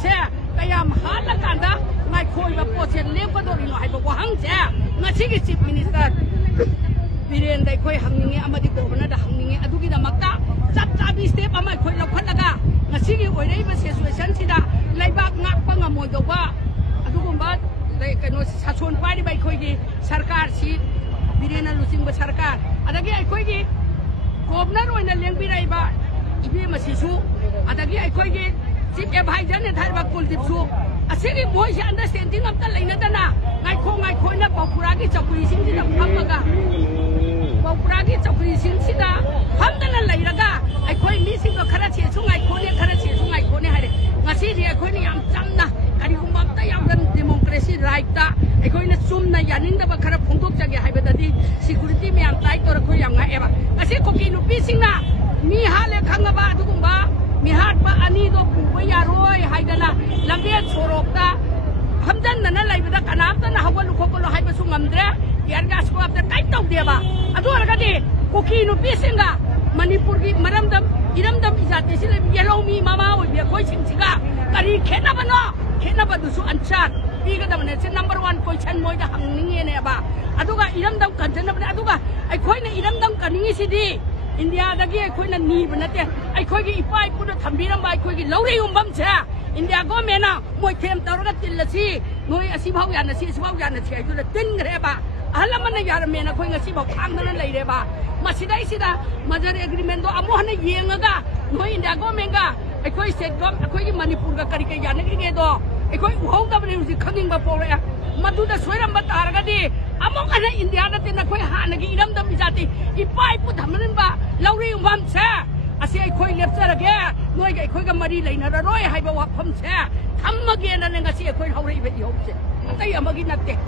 เช่แต่ยามหาละกันนะนายคุยแบบโปรเซนเลี้ยงก็โดนหน่อยบอกว่าหังเช่งั้นชิกิ10 มินิสเตอร์วิเรียนได้คุยหังนี้อามาดิโกบนาดหังนี้อดุกิดามักตาจับจับสเต็ปอามาคุยเราพันละกันงั้นชิกิโอ้ยได้มาเสียส่วนฉันสิดาไล่บักงักปังอมวยตัวว่าอดุกุมบัดได้กันว่าชาชนไปได้ไปคุยกี่สังกัดชีวิเรียนลุสิงห์สังกัดอะไรกี่ไอ้คุยกี่กบนั้นวันนั้นเลี้ยงวิไรบ้าอีพีมาสิชูอะไรกี่ไอ้คุยกี่สิบไอ้จันเนี่ยไทยบักกุลดิบชูอาศัยมวยฉันได้เส้นที่น้ำตาไหลนั่นนะไงคงนะบอกพระกิจกุยสิงที่ทำพังละบอกพระกิจกุยสิงที่ทำพังนั่นไหลละกันไอ้คุยมีสิ่งก็ขนาดเชี่ยช่วงไอ้คนเนี่ยขนาดเชี่ยช่วงไอ้คนเนี่ยให้งั้นสิที่ไอ้คนเนี่ยยามจำนะการที่คุณบอกแต่ยามกันดิโมคราซีไรต์ะไอ้คนเนี่ยซุ่มนะยันนินดาบักขนาดพงทุกจังให้แบบนี้ security มีอันตรายตัวเราคุยยังไงเอวะงั้นสิคุกินุปีสิงนะมีหาเลขังกับบ้าทุกคนบ้ามีหาดบ้าอันนี้ก็ผู้ไปยารวยให้กันนะลำเลียงโชรกตาทำจันนั่นอะไรไปดักน้ำตั้งนะหัวลูกคนเราให้ไปสุ่มอันเดียยานก๊าซพวกแต่ใกล้ตัวเดียวบ้าอะตัวอะไรกันดิคุกินุปีสิงะมณีปุรีมารัมดัมอิรัมดัมอิจฉาที่สิเลเยลโลมีมามาวิ่งคุยชิงชิงะการีเข็นนับเนาะเข็นนับดูสุอันชัดปีก็ดัมเนี่ยเช่น number 1คุยชันมวยจะหังนิ่งเนี่ยบ้าอะตัวก็อิรัมดัมกันเช่นนับเนี่ยอะตัวก็ไอ้คุยเนี่ยอิรัมดัมกันนิ่งสิดีอินเดียตะกี้ไอ้คุยนั่นหนีไปนั่นเองไอ้คุยกี่อีป้ายพูดทำดีน้ำใบคุยกี่เล่าเรื่องบัมเช่อินเดียก็เมน่ามวยเทียมตลอดติลละสิมวยอาชีพเขาอย่างนั้นสิอาชีพเขาอย่างนั้นเช่อยู่เลยติ้งเรื่องบ้าฮัลโหลมันเนี่ยยาร์เมน่าคุยกับอาชีพเขาข้างนั้นเลยเรื่องบ้ามาสิได้สิดามาจะเรื่อง agreement ตัวอามุฮันเนี่ยยังไงก็มวยอินเดียก็เมงก็ไอ้คุยเสกก็ไอ้คุยกี่มณีปุรก็การิกยานนี่กี่ตัวไอ้คุยอุฮงกับนี่รู้สึกขังยิงแบบโปรเลยมาดูแต่สวยรำบัดตากันดีอามุกันเนี่ยอินเดียนั่นเองนะคุยหาเนี่ยกี่อิรัมดำมิจฉาที่อีป้ายพูดทำนั่นบ้าเล่าเรื่องบัมเช่อาศัยไอ้คุยเล็บเสระแกหน่วยไอ้คุยกับมาดีเลยนะร้อยให้บอกว่าผมเช่ทำมาเกี่ยนั่นเองอาศัยไอ้คุยเขาเรียบร้อยเช่แต่ยังมากินนัดเตะ